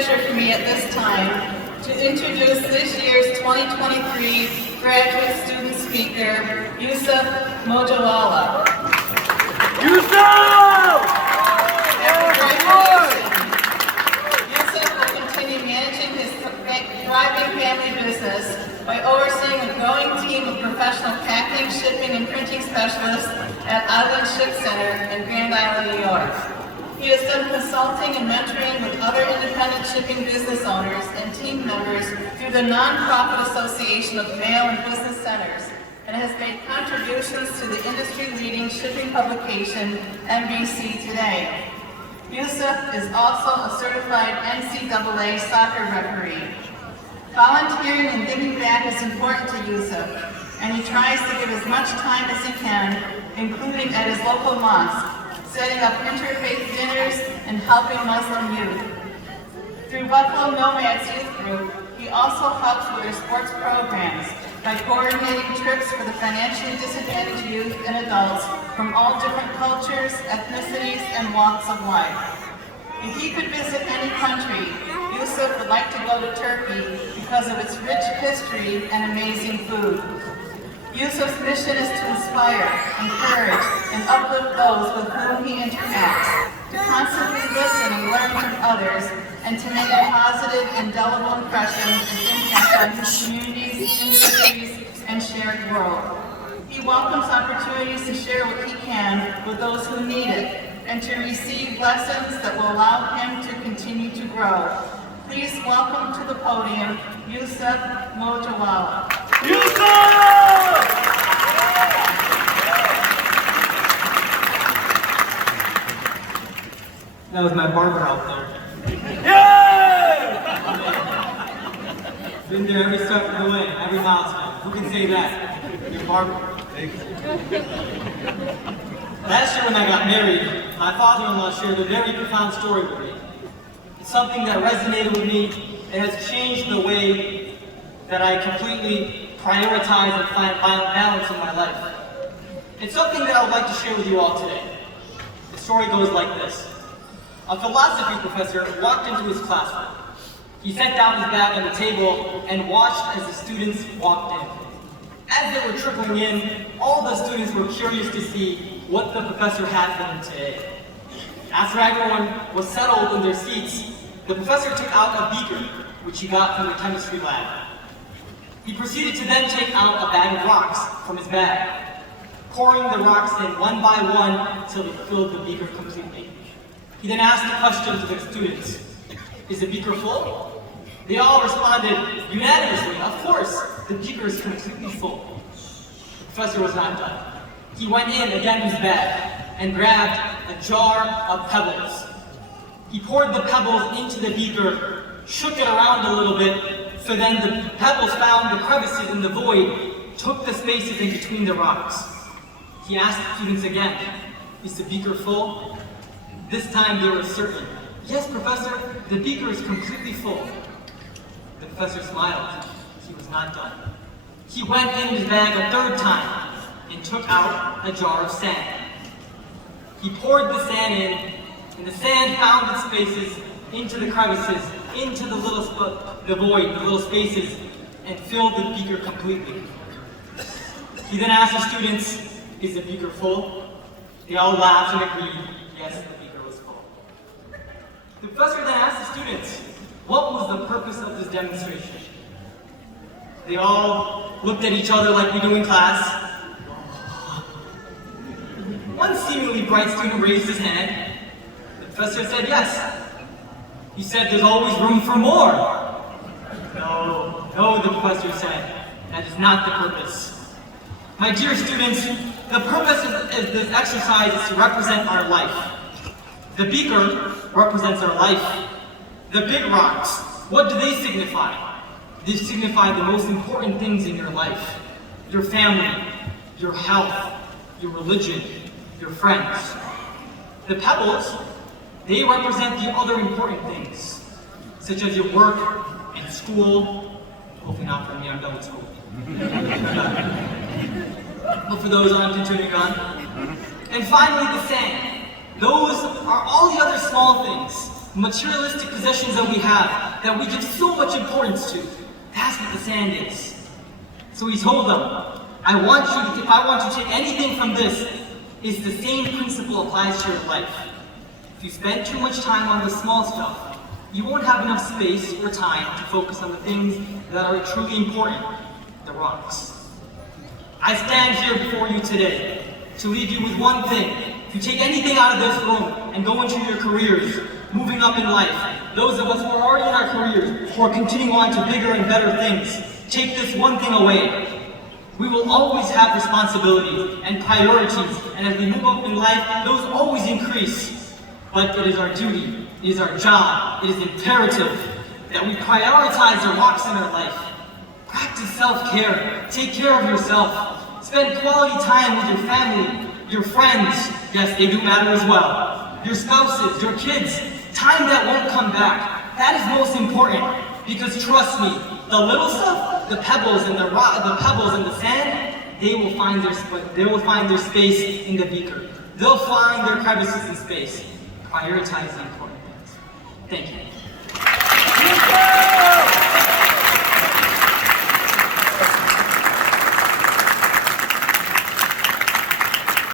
pleasure for me at this time to introduce this year's 2023 graduate student speaker, Yusuf Mojawala. Yusuf! Yusuf will continue managing his thriving family business by overseeing a growing team of professional packing, shipping, and printing specialists at Island Ship Center in Grand Island, New York. He has done consulting and mentoring with other independent shipping business owners and team members through the Nonprofit Association of Mail and Business Centers, and has made contributions to the industry-leading shipping publication, NBC Today. Yusuf is also a certified NCAA soccer referee. Volunteering and giving back is important to Yusuf, and he tries to give as much time as he can, including at his local mosque, setting up interfaith dinners and helping Muslim youth. Through Buffalo Nomads Youth Group, he also helps with their sports programs by coordinating trips for the financially disadvantaged youth and adults from all different cultures, ethnicities, and walks of life. If he could visit any country, Yusuf would like to go to Turkey because of its rich history and amazing food. Yusuf's mission is to inspire, encourage, and uplift those with whom he interacts, to constantly listen and learn from others, and to make a positive, indelible impression and impact on his communities, industries, and shared world. He welcomes opportunities to share what he can with those who need it, and to receive lessons that will allow him to continue to grow. Please welcome to the podium, Yusuf Mojawala. Yusuf! That was my barber out there. Yeah! Been there every step of the way, every milestone. Who can say that? Your barber. Last year when I got married, my father-in-law shared a very profound story with me. It's something that resonated with me. It has changed the way that I completely prioritize and find balance in my life. It's something that I would like to share with you all today. The story goes like this. A philosophy professor walked into his classroom. He set down his bag on the table and watched as the students walked in. As they were trickling in, all the students were curious to see what the professor had for them today. After everyone was settled in their seats, the professor took out a beaker, which he got from the chemistry lab. He proceeded to then take out a bag of rocks from his bag, pouring the rocks in one by one until he filled the beaker completely. He then asked the question to the students, "Is the beaker full?" They all responded unanimously, "Of course, the beaker is completely full." The professor was not done. He went in again with his bag and grabbed a jar of pebbles. He poured the pebbles into the beaker, shook it around a little bit, so then the pebbles found the crevices in the void, took the spaces in between the rocks. He asked the students again, "Is the beaker full?" This time they were certain. "Yes, professor, the beaker is completely full." The professor smiled. He was not done. He went in his bag a third time and took out a jar of sand. He poured the sand in, and the sand found its spaces into the crevices, into the void, the little spaces, and filled the beaker completely. He then asked the students, "Is the beaker full?" They all laughed and agreed, yes, the beaker was full. The professor then asked the students, what was the purpose of this demonstration? They all looked at each other like we do in class. One seemingly bright student raised his hand. The professor said yes. He said, "There's always room for more." No, the professor said, "That is not the purpose." My dear students, the purpose of this exercise is to represent our life. The beaker represents our life. The big rocks, what do they signify? They signify the most important things in your life. Your family, your health, your religion, your friends. The pebbles, they represent the other important things, such as your work and school. Hopefully not for me, I'm done with school. But for those on continuing on. And finally, the sand. Those are all the other small things materialistic possessions that we have, that we give so much importance to. That's what the sand is. So he told them, if I want you to take anything from this, is the same principle applies to your life. If you spend too much time on the small stuff, you won't have enough space or time to focus on the things that are truly important, the rocks. I stand here before you today to leave you with one thing. If you take anything out of this room and go into your careers, moving up in life, those of us who are already in our careers, who are continuing on to bigger and better things, take this one thing away. We will always have responsibilities and priorities, and as we move up in life, those always increase. But it is our duty, it is our job, it is imperative that we prioritize the rocks in our life. Practice self-care, take care of yourself, spend quality time with your family, your friends, yes, they do matter as well, your spouses, your kids, time that won't come back. That is most important, because trust me, the little stuff, the pebbles and the pebbles and the sand, they will find their space in the beaker. They'll find their crevices in space. Prioritize the important things. Thank you.